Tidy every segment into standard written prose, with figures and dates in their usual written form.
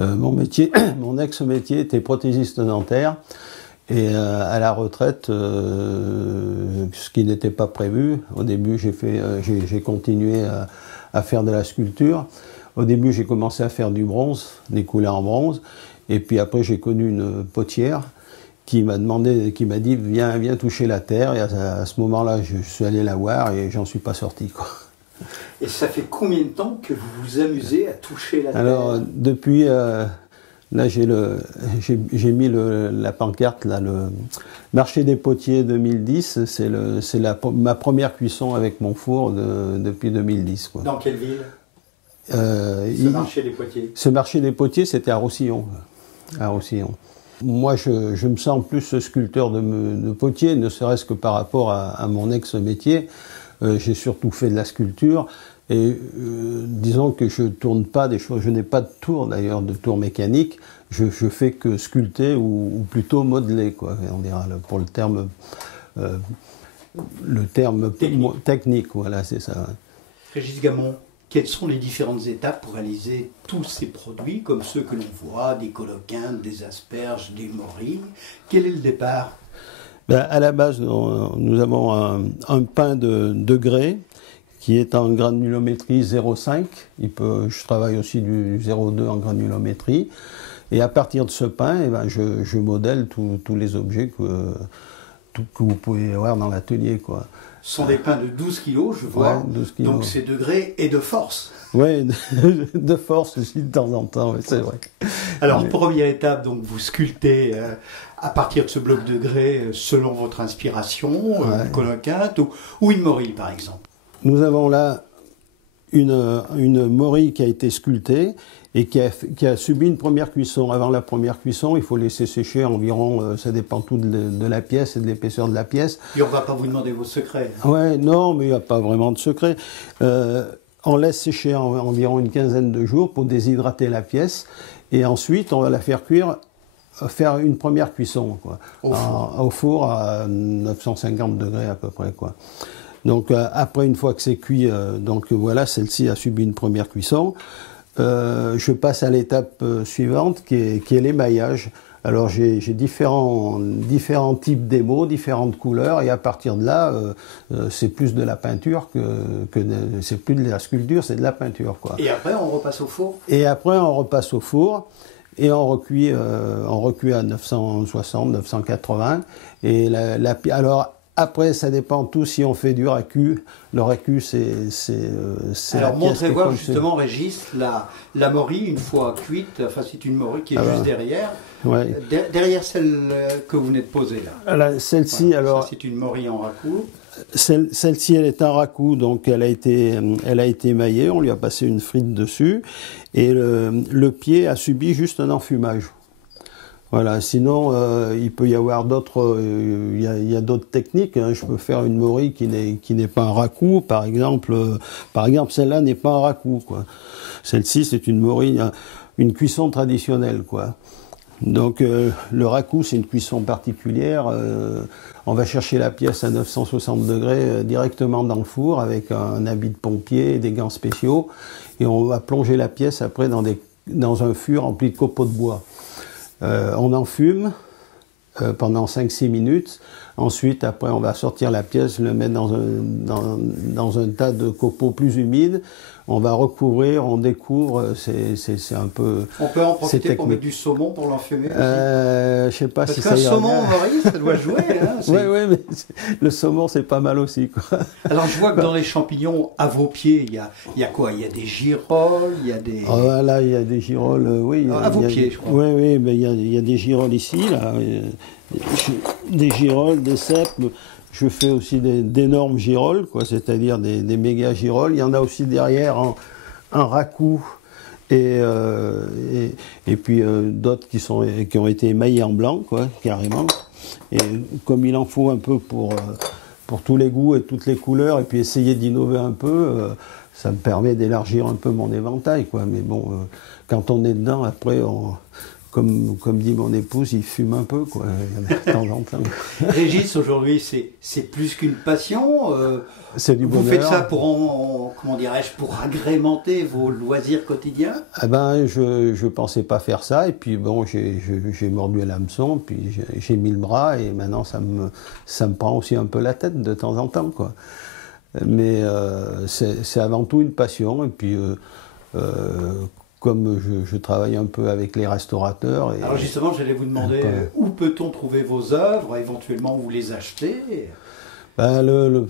Mon métier, mon ex-métier était prothésiste dentaire. Et à la retraite, ce qui n'était pas prévu, au début j'ai continué à faire de la sculpture. Au début j'ai commencé à faire du bronze, des couleurs en bronze. Et puis après j'ai connu une potière qui m'a dit viens toucher la terre. Et à ce moment-là je suis allé la voir et j'en suis pas sorti, quoi. Et ça fait combien de temps que vous vous amusez à toucher la terre? Alors depuis... là, j'ai mis la pancarte, là, le marché des potiers 2010. C'est ma première cuisson avec mon four depuis 2010. Quoi. Dans quelle ville ce marché des potiers? Ce marché des potiers, c'était à Roussillon. Moi, je me sens plus sculpteur de potier, ne serait-ce que par rapport à mon ex-métier. J'ai surtout fait de la sculpture. Et disons que je ne tourne pas des choses, je n'ai pas de tour d'ailleurs, de tour mécanique, je fais que sculpter ou plutôt modeler, quoi, on dira, pour le terme technique, voilà, c'est ça. Régis Gamon, quelles sont les différentes étapes pour réaliser tous ces produits, comme ceux que l'on voit, des coloquintes, des asperges, des morilles? Quel est le départ? Ben, à la base, nous avons un pain de grès, qui est en granulométrie 0,5. Je travaille aussi du 0,2 en granulométrie. Et à partir de ce pain, eh ben, je modèle tous les objets que vous pouvez avoir dans l'atelier, quoi. Ce sont des pains de 12 kg, je vois. Ouais, 12 kilos. Donc c'est de grès et de force. Oui, de force aussi de temps en temps, c'est vrai. Alors, première étape, donc vous sculptez à partir de ce bloc de grès selon votre inspiration, une coloquinte ou une morille, par exemple. Nous avons là une morille qui a été sculptée et qui a subi une première cuisson. Avant la première cuisson, il faut laisser sécher environ, ça dépend tout de la pièce et de l'épaisseur de la pièce. Et on ne va pas vous demander vos secrets. Ouais, non, mais il n'y a pas vraiment de secret. On laisse sécher environ une quinzaine de jours pour déshydrater la pièce. Et ensuite, on va la faire cuire, faire une première cuisson, quoi. Au four à 950 degrés à peu près, quoi. Donc après, une fois que c'est cuit, donc voilà, celle-ci a subi une première cuisson. Je passe à l'étape suivante qui est l'émaillage. Alors j'ai différents types d'émaux, différentes couleurs, et à partir de là, c'est plus de la peinture c'est plus de la sculpture, c'est de la peinture, quoi. Et après, on repasse au four? Et après, on repasse au four. Et on recuit à 960, 980. Et alors, après, ça dépend tout si on fait du racu. Le racu, c'est alors, montrez-moi justement, Régis, la morille, une fois cuite, enfin, c'est une morille qui est juste derrière. Ouais. Derrière celle que vous venez de poser, là. Celle-ci, voilà, alors... Ça, c'est une morille en raku. Celle-ci, elle est en raku, donc elle a été émaillée, on lui a passé une frite dessus. Et le pied a subi juste un enfumage. Voilà, sinon il peut y avoir d'autres, il y a d'autres techniques, hein. Je peux faire une morille qui n'est pas un raku, par exemple celle-là n'est pas un raku, quoi. Celle-ci, c'est une morille, une cuisson traditionnelle, quoi. Donc le raku, c'est une cuisson particulière. On va chercher la pièce à 960 degrés directement dans le four avec un habit de pompier et des gants spéciaux, et on va plonger la pièce après dans un fût rempli de copeaux de bois. On enfume pendant 5-6 minutes. Ensuite, après, on va sortir la pièce, le mettre dans un tas de copeaux plus humides. On va recouvrir, on découvre, c'est un peu... On peut en profiter pour mettre du saumon pour l'enfumer aussi. Je sais pas si ça ira. Parce qu'un saumon en morille, ça doit jouer. Hein, oui, mais le saumon, c'est pas mal aussi, quoi. Alors, je vois que dans les champignons, à vos pieds, il y a quoi? Il y a des girolles, il y a des... Voilà, il y a des girolles, oui. À vos pieds, je crois. Oui, mais il y a des girolles ici, là. Des girolles, des cèpes. Je fais aussi d'énormes girolles, quoi, c'est-à-dire des méga girolles. Il y en a aussi derrière en raku et puis d'autres qui ont été émaillés en blanc, quoi, carrément. Et comme il en faut un peu pour tous les goûts et toutes les couleurs, et puis essayer d'innover un peu, ça me permet d'élargir un peu mon éventail, quoi. Mais bon, quand on est dedans, après, comme dit mon épouse, il fume un peu, quoi, de temps en temps. Régis, aujourd'hui, c'est plus qu'une passion. C'est du bonheur. Vous faites ça pour comment dirais-je, pour agrémenter vos loisirs quotidiens? Eh ben, je pensais pas faire ça, et puis bon, j'ai mordu à l'hameçon, puis j'ai mis le bras, et maintenant ça me prend aussi un peu la tête de temps en temps, quoi. Mais c'est avant tout une passion, et puis comme je travaille un peu avec les restaurateurs. Alors justement, j'allais vous demander où peut-on trouver vos œuvres, éventuellement vous les achetez? Ben,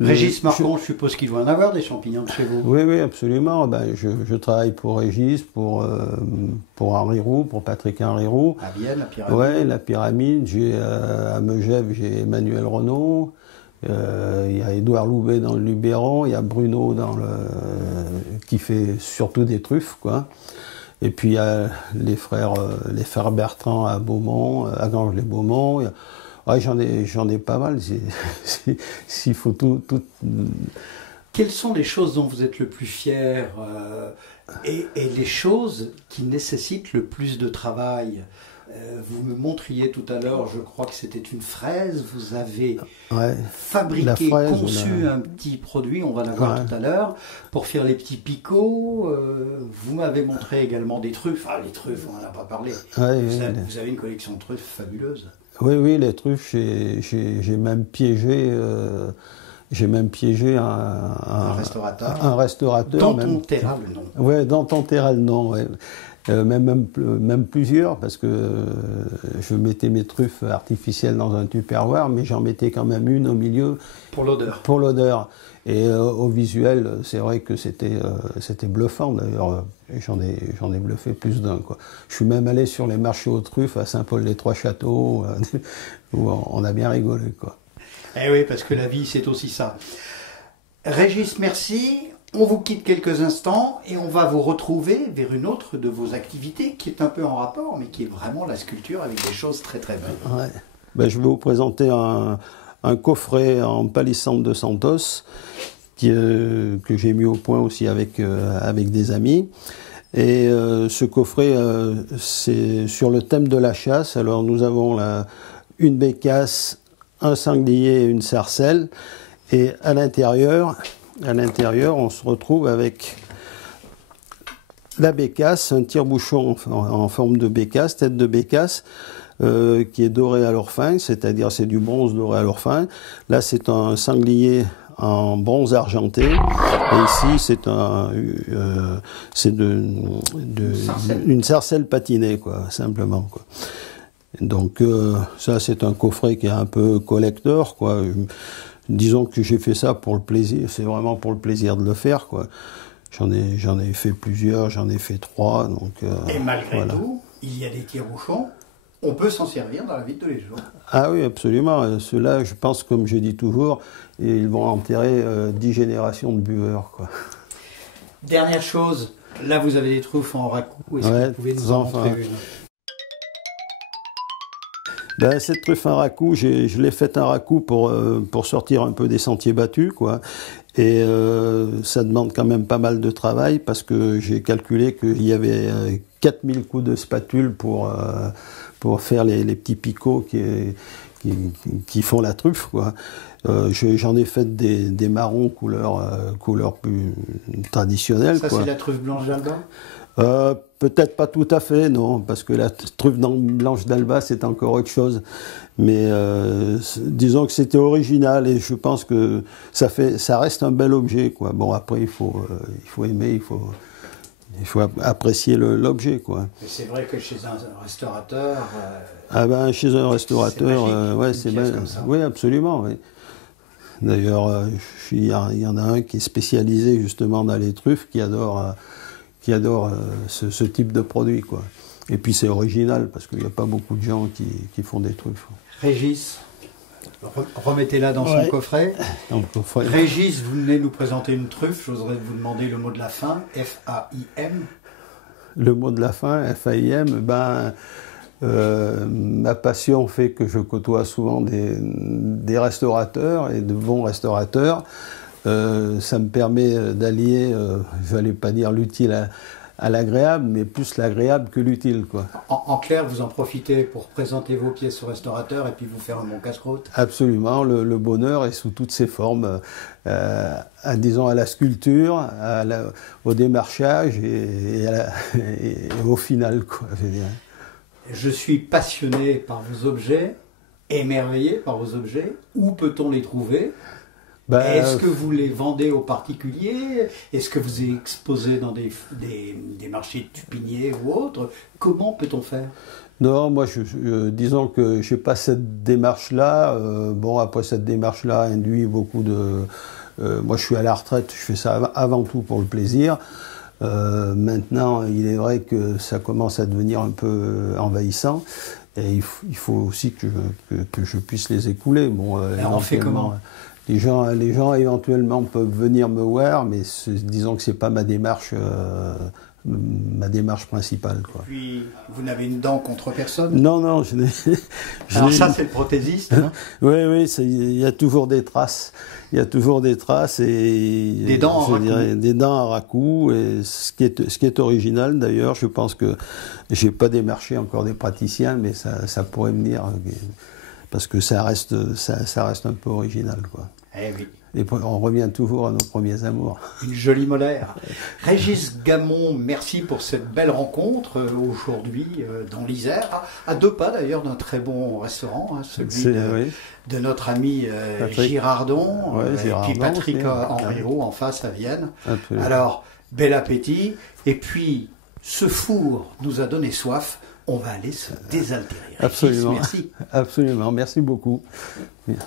Régis Marcon, je suppose qu'il doit en avoir des champignons de chez vous. Oui, oui, absolument. Ben, je travaille pour Régis, pour Henri Roux, pour Patrick Henri Roux. À Vienne, la pyramide. Oui, la pyramide. À Megève, j'ai Emmanuel Renaud. Il y a Édouard Loubet dans le Luberon. Il y a Bruno qui fait surtout des truffes, quoi. Et puis il y a les frères Bertrand à Beaumont, à Granges-les-Beaumont. Ouais, j'en ai pas mal, s'il faut tout... Quelles sont les choses dont vous êtes le plus fier et les choses qui nécessitent le plus de travail? Vous me montriez tout à l'heure, je crois que c'était une fraise, vous avez fabriqué, conçu un petit produit, on va la voir tout à l'heure, pour faire les petits picots. Vous m'avez montré également des truffes. Ah, les truffes, on n'en a pas parlé. Vous avez une collection de truffes fabuleuse. Oui, oui, les truffes, j'ai même piégé un restaurateur. Un restaurateur. Dans ton terral, non. Oui, dans ton terral, non. Ouais. Même plusieurs, parce que je mettais mes truffes artificielles dans un tupperware, mais j'en mettais quand même une au milieu. Pour l'odeur. Pour l'odeur. Et au visuel, c'est vrai que c'était bluffant, d'ailleurs. J'en ai bluffé plus d'un, quoi. Je suis même allé sur les marchés aux truffes à Saint-Paul-les-Trois-Châteaux, où on a bien rigolé, quoi. Eh oui, parce que la vie, c'est aussi ça. Régis, merci. On vous quitte quelques instants et on va vous retrouver vers une autre de vos activités qui est un peu en rapport, mais qui est vraiment la sculpture avec des choses très très belles. Ouais. Ben, je vais vous présenter un coffret en palissandre de Santos que j'ai mis au point aussi avec des amis. Et ce coffret, c'est sur le thème de la chasse. Alors nous avons une bécasse, un sanglier et une sarcelle. Et à l'intérieur, on se retrouve avec la bécasse, un tire-bouchon en forme de bécasse, tête de bécasse, qui est doré à l'orfin, c'est-à-dire c'est du bronze doré à l'orfin. Là, c'est un sanglier en bronze argenté, et ici, c'est une sarcelle patinée, quoi, simplement, quoi. Donc ça, c'est un coffret qui est un peu collector, quoi. Disons que j'ai fait ça pour le plaisir, c'est vraiment pour le plaisir de le faire, quoi. J'en ai fait plusieurs, j'en ai fait 3, donc... et malgré tout, il y a des tire-bouchons, on peut s'en servir dans la vie de tous les jours. Ah oui, absolument. Ceux-là, je pense, comme je dis toujours, ils vont enterrer 10 générations de buveurs, quoi. Dernière chose, là vous avez des truffes en raku, est-ce que vous pouvez nous en montrer une? Ben, cette truffe en raku, je l'ai faite en raku pour sortir un peu des sentiers battus, quoi. Et ça demande quand même pas mal de travail, parce que j'ai calculé qu'il y avait 4000 coups de spatule pour faire les petits picots qui font la truffe, quoi. J'en ai fait des marrons couleur plus traditionnelle. Ça, c'est la truffe blanche d'Alba? Peut-être pas tout à fait, non, parce que la truffe blanche d'Alba, c'est encore autre chose. Mais disons que c'était original, et je pense que ça reste un bel objet, quoi. Bon, après, il faut aimer, il faut apprécier l'objet, quoi. C'est vrai que chez un restaurateur... chez un restaurateur, ouais, c'est bien. Oui, absolument, oui. D'ailleurs, il y en a un qui est spécialisé justement dans les truffes, qui adore ce type de produit, quoi. Et puis c'est original, parce qu'il n'y a pas beaucoup de gens qui font des truffes. Régis, remettez-la dans son coffret. Régis, vous venez nous présenter une truffe, j'oserais vous demander le mot de la fin, F-A-I-M. Le mot de la fin, F-A-I-M, ma passion fait que je côtoie souvent des restaurateurs, et de bons restaurateurs. Ça me permet d'allier, je n'allais pas dire l'utile à l'agréable, mais plus l'agréable que l'utile, quoi. En clair, vous en profitez pour présenter vos pièces au restaurateur et puis vous faire un bon casse-croûte. Absolument, le bonheur est sous toutes ses formes, disons à la sculpture, au démarchage et au final, quoi, je veux dire. Je suis passionné par vos objets, émerveillé par vos objets. Où peut-on les trouver? Est-ce que vous les vendez aux particuliers? Est-ce que vous les exposez dans des marchés de tupiniers ou autres? Comment peut-on faire? Non, moi, disons que je n'ai pas cette démarche-là. Bon, après, cette démarche-là induit beaucoup de... moi, je suis à la retraite, je fais ça avant tout pour le plaisir. Maintenant, il est vrai que ça commence à devenir un peu envahissant. Et il faut aussi que je puisse les écouler. Bon, on fait comment? Les gens éventuellement peuvent venir me voir, mais disons que c'est pas ma démarche principale, quoi. Et puis, vous n'avez une dent contre personne? Non, je n'ai. Alors ça, c'est le prothésiste, hein? Oui, il y a toujours des traces. Il y a toujours des traces et des dents à racoup. Des dents à racoup. Et ce qui est original d'ailleurs, je pense que j'ai pas démarché encore des praticiens, mais ça pourrait venir parce que ça reste un peu original, quoi. Eh oui. Et on revient toujours à nos premiers amours. Une jolie molaire. Régis Gamon, merci pour cette belle rencontre aujourd'hui dans l'Isère, à 2 pas d'ailleurs d'un très bon restaurant, hein, celui de notre ami Girardon, et puis Patrick Henriot en face à Vienne. Absolument. Alors, bel appétit. Et puis, ce four nous a donné soif. On va aller se désaltérer. Absolument. Régis, merci. Absolument. Merci beaucoup. Merci.